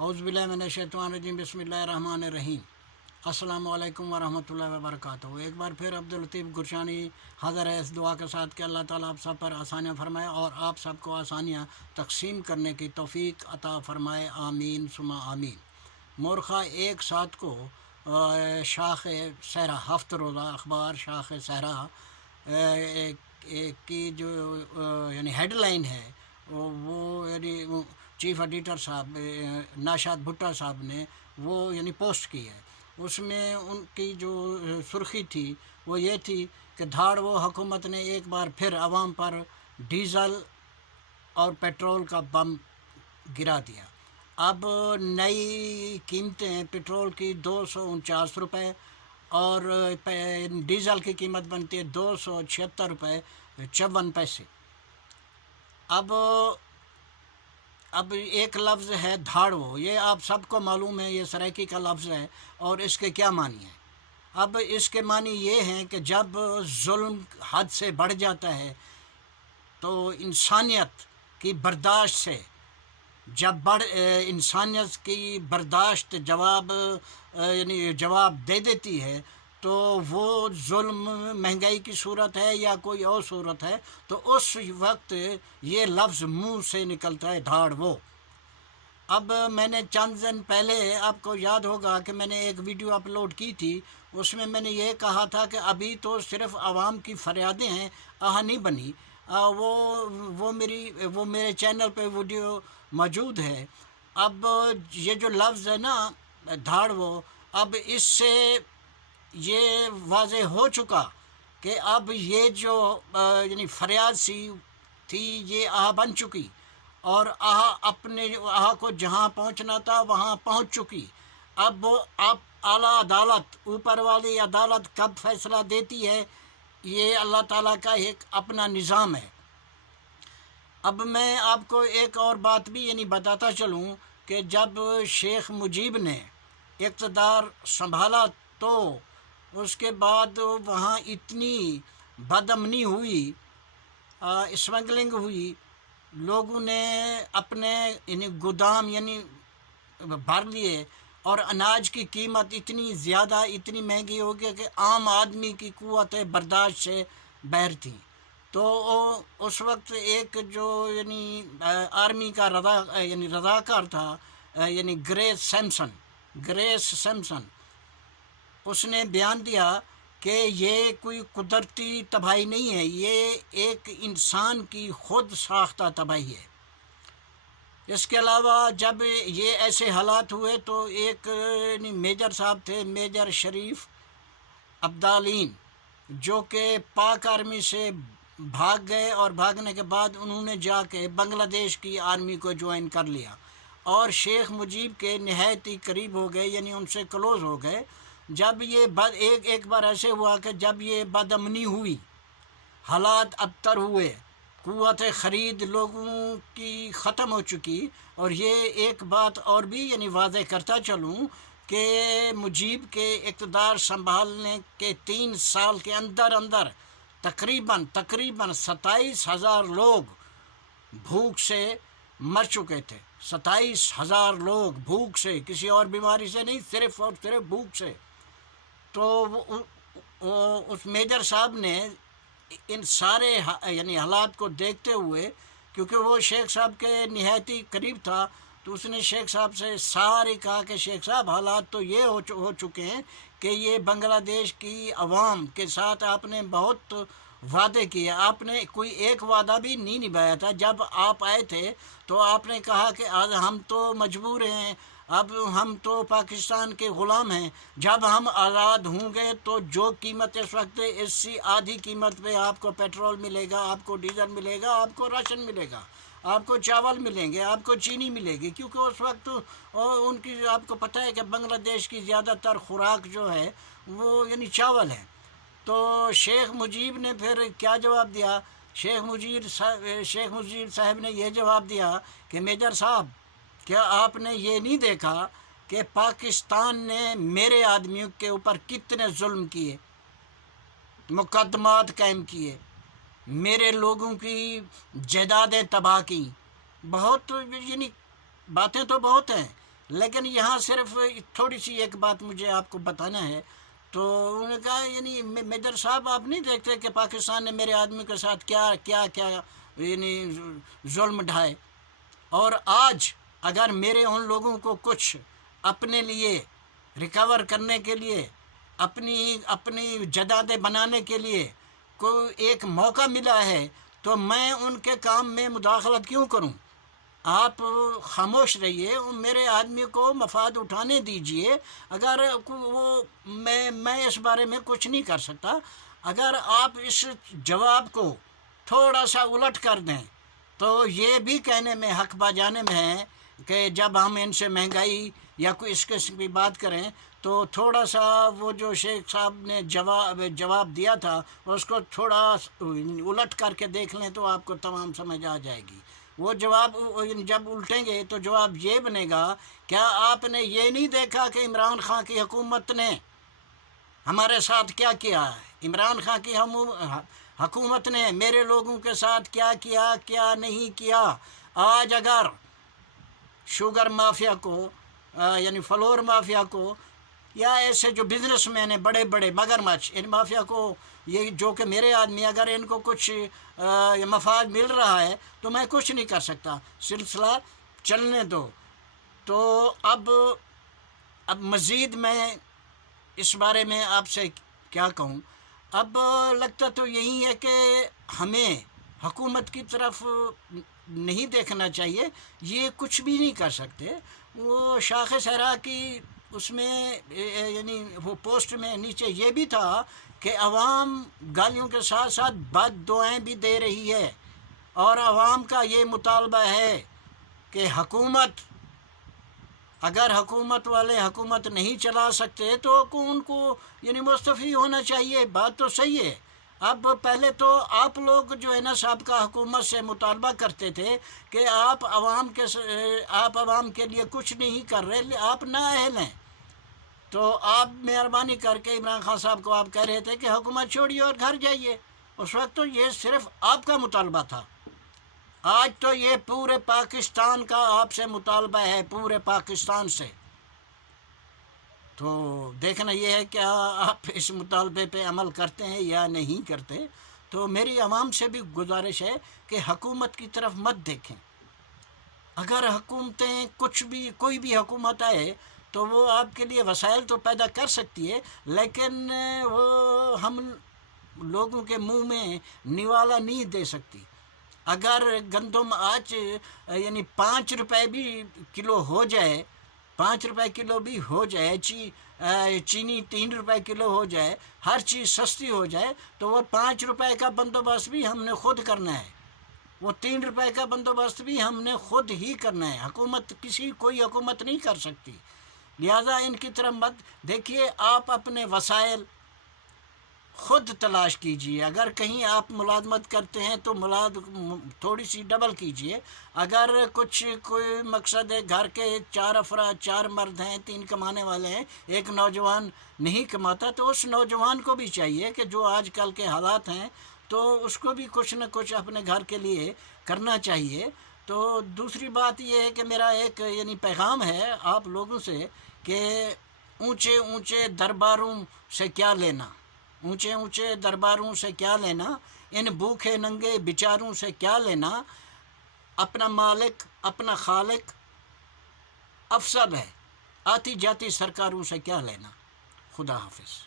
औज़ुबिल्लाहि मिनश्शैतानिर्रजीम बिस्मिल्लाहिर्रहमानिर्रहीम। अस्सलामु अलैकुम वरहमतुल्लाहि वबरकातुहू। एक बार फिर अब्दुल लतीफ़ गुरशानी हाज़िर है इस दुआ के साथ कि अल्लाह ताला आप सब पर आसानियाँ फरमाए और आप सबको आसानियाँ तक़सीम करने की तौफ़ीक अता फ़रमाए। आमीन सुमा आमीन। मोरखा 1/7 को शाख सहरा हफ्त रोज़ा अखबार शाख सहरा की जो यानी हेडलाइन है वो यानी चीफ़ एडिटर साहब नाशाद भुट्टा साहब ने वो यानी पोस्ट की है। उसमें उनकी जो सुर्खी थी वो ये थी कि धाड़वो हुकूमत ने एक बार फिर आवाम पर डीज़ल और पेट्रोल का बम गिरा दिया। अब नई कीमतें पेट्रोल की 249 रुपये और डीज़ल की कीमत बनती है 276 रुपये 54 पैसे। अब एक लफ्ज़ है धाड़वो, ये आप सबको मालूम है, ये सराइकी का लफ्ज़ है और इसके क्या मानी है। अब इसके मानी ये हैं कि जब जुल्म हद से बढ़ जाता है तो इंसानियत की बर्दाश्त से जब इंसानियत की बर्दाश्त यानी जवाब दे देती है तो वो जुल्म महंगाई की सूरत है या कोई और सूरत है तो उस वक्त ये लफ्ज़ मुंह से निकलता है धाड़वो। अब मैंने चंद दिन पहले आपको याद होगा कि मैंने एक वीडियो अपलोड की थी, उसमें मैंने ये कहा था कि अभी तो सिर्फ़ आवाम की फरियादें हैं, आह नहीं बनी। वो मेरे चैनल पे वीडियो मौजूद है। अब ये जो लफ्ज़ है ना धाड़वो, अब इससे ये वाज़े हो चुका कि अब ये जो यानी फरियाद सी थी ये आह बन चुकी और अपने आह को जहाँ पहुँचना था वहाँ पहुँच चुकी। अब आला अदालत, ऊपर वाली अदालत कब फैसला देती है ये अल्लाह ताला का एक अपना निज़ाम है। अब मैं आपको एक और बात भी यानी बताता चलूँ कि जब शेख मुजीब ने इक़्तिदार संभाला तो उसके बाद वहाँ इतनी बदअमनी हुई, स्मगलिंग हुई, लोगों ने अपने यानी गोदाम यानी भर लिए और अनाज की कीमत इतनी ज़्यादा इतनी महंगी हो गई कि आम आदमी की कुव्वत बर्दाश्त से बाहर थी। तो उस वक्त एक जो यानी आर्मी का रज़ाकार था यानी ग्रेस सैमसन उसने बयान दिया कि ये कोई कुदरती तबाही नहीं है, ये एक इंसान की खुद साख्ता तबाही है। इसके अलावा जब ये ऐसे हालात हुए तो एक मेजर साहब थे, मेजर शरीफ अब्दालीन, जो कि पाक आर्मी से भाग गए और भागने के बाद उन्होंने जाके बांग्लादेश की आर्मी को ज्वाइन कर लिया और शेख मुजीब के नहायत ही करीब हो गए, यानी उनसे क्लोज़ हो गए। जब ये एक बार ऐसे हुआ कि जब ये बदअमनी हुई, हालात अबतर हुए, कुव्वत ख़रीद लोगों की ख़त्म हो चुकी। और ये एक बात और भी यानी वाज़े करता चलूँ कि मुजीब के इक़्तिदार संभालने के 3 साल के अंदर तकरीबन 27,000 लोग भूख से मर चुके थे। 27,000 लोग भूख से, किसी और बीमारी से नहीं, सिर्फ़ और सिर्फ भूख से। तो उस मेजर साहब ने इन सारे यानी हालात को देखते हुए, क्योंकि वो शेख साहब के निहायती करीब था, तो उसने शेख साहब से सारे कहा कि शेख साहब हालात तो ये हो चुके हैं कि ये बांग्लादेश की आवाम के साथ आपने बहुत वादे किए, आपने कोई एक वादा भी नहीं निभाया था। जब आप आए थे तो आपने कहा कि आज हम तो मजबूर हैं, अब हम तो पाकिस्तान के ग़ुलाम हैं, जब हम आज़ाद होंगे तो जो कीमत इस वक्त इससे आधी कीमत पे आपको पेट्रोल मिलेगा, आपको डीज़ल मिलेगा, आपको राशन मिलेगा, आपको चावल मिलेंगे, आपको चीनी मिलेगी, क्योंकि उस वक्त उनकी आपको पता है कि बांग्लादेश की ज़्यादातर खुराक जो है वो यानी चावल है। तो शेख मुजीब ने फिर क्या जवाब दिया? शेख मुजीब साहब ने यह जवाब दिया कि मेजर साहब, क्या आपने ये नहीं देखा कि पाकिस्तान ने मेरे आदमियों के ऊपर कितने जुल्म किए, मुकदमात कायम किए, मेरे लोगों की जायदादें तबाह की। बहुत यानी बातें तो बहुत हैं, لیکن یہاں صرف تھوڑی سی ایک بات مجھے آپ کو بتانا ہے. تو انہوں نے کہا یعنی میجر صاحب آپ نہیں دیکھتے کہ پاکستان نے میرے آدمی کے ساتھ کیا کیا کیا یعنی ظلم ڈھائے، اور آج اگر میرے ان لوگوں کو کچھ اپنے لیے ریکور کرنے کے لیے، اپنی جدادیں بنانے کے لیے کوئی ایک موقع ملا ہے تو میں ان کے کام میں مداخلت کیوں کروں؟ آپ خاموش رہیے، میرے آدمی کو مفاد اٹھانے دیجئے. اگر وہ میں اس بارے میں کچھ نہیں کر سکتا. اگر آپ اس جواب کو تھوڑا سا الٹ کر دیں تو یہ بھی کہنے میں حق باجانے میں ہے کہ جب ہم ان سے مہنگائی یا کوئی اس قسم کی بات کریں تو تھوڑا سا وہ جو شیخ صاحب نے جواب دیا تھا اس کو تھوڑا الٹ کر کے دیکھ لیں تو آپ کو تمام سمجھ آ جائے گی. وہ جواب جب الٹیں گے تو جواب یہ بنے گا، کیا آپ نے یہ نہیں دیکھا کہ عمران خان کی حکومت نے ہمارے ساتھ کیا کیا ہے؟ عمران خان کی حکومت نے میرے لوگوں کے ساتھ کیا کیا، کیا نہیں کیا. آج اگر شوگر مافیا کو یعنی فلور مافیا کو یا ایسے جو بزنس مین ہیں بڑے بڑے مگرمچھ، ان مافیا کو یہ جو کہ میرے آدمی اگر ان کو کچھ مفاد مل رہا ہے تو میں کچھ نہیں کر سکتا، سلسلہ چلنے دو. تو اب مزید میں اس بارے میں آپ سے کیا کہوں. اب لگتا تو یہی ہے کہ ہمیں حکومت کی طرف نہیں دیکھنا چاہیے، یہ کچھ بھی نہیں کر سکتے. وہ شاخ صحرا کی اس میں یعنی وہ پوسٹ میں نیچے یہ بھی تھا کہ عوام گالیوں کے ساتھ ساتھ بد دعائیں بھی دے رہی ہے، اور عوام کا یہ مطالبہ ہے کہ حکومت، اگر حکومت والے حکومت نہیں چلا سکتے تو ان کو یعنی مستعفی ہونا چاہیے. بات تو صحیح ہے. اب پہلے تو آپ لوگ جو ہے نا سابقہ حکومت سے مطالبہ کرتے تھے کہ آپ عوام کے لیے کچھ نہیں کر رہے، آپ نااہل ہیں. تو آپ مہربانی کر کے عمران خان صاحب کو آپ کہہ رہے تھے کہ حکومت چھوڑیے اور گھر جائیے. اس وقت تو یہ صرف آپ کا مطالبہ تھا. آج تو یہ پورے پاکستان کا آپ سے مطالبہ ہے، پورے پاکستان سے. تو دیکھنا یہ ہے کہ آپ اس مطالبے پہ عمل کرتے ہیں یا نہیں کرتے. تو میری عوام سے بھی گزارش ہے کہ حکومت کی طرف مت دیکھیں. اگر حکومتیں کوئی بھی حکومت آئے تو وہ آپ کے لیے وسائل تو پیدا کر سکتی ہے، لیکن وہ ہم لوگوں کے منہ میں نوالا نہیں دے سکتی. اگر گندم آج یعنی 5 روپے بھی کلو ہو جائے، 5 روپے کلو بھی ہو جائے، چینی 3 روپے کلو ہو جائے، ہر چیز سستی ہو جائے تو وہ 5 روپے کا بندوبست بھی ہم نے خود کرنا ہے، وہ 3 روپے کا بندوبست بھی ہم نے خود ہی کرنا ہے. کوئی حکومت نہیں کر سکتی. لہذا ان کی طرف مت دیکھیے. آپ اپنے وسائل خود تلاش کیجئے. اگر کہیں آپ ملازمت کرتے ہیں تو تھوڑی سی ڈبل کیجئے. اگر کوئی مقصد ہے، گھر کے 4 افراد، 4 مرد ہیں، 3 کمانے والے ہیں، ایک نوجوان نہیں کماتا، تو اس نوجوان کو بھی چاہیے کہ جو آج کل کے حالات ہیں تو اس کو بھی کچھ نہ کچھ اپنے گھر کے لیے کرنا چاہیے. تو دوسری بات یہ ہے کہ میرا ایک یعنی پیغام ہے آپ لوگوں سے کہ اونچے اونچے درباروں سے کیا لینا، اونچے اونچے درباروں سے کیا لینا، ان بھوکے ننگے بیچاروں سے کیا لینا. اپنا مالک، اپنا خالق افضل ہے، آتی جاتی سرکاروں سے کیا لینا. خدا حافظ.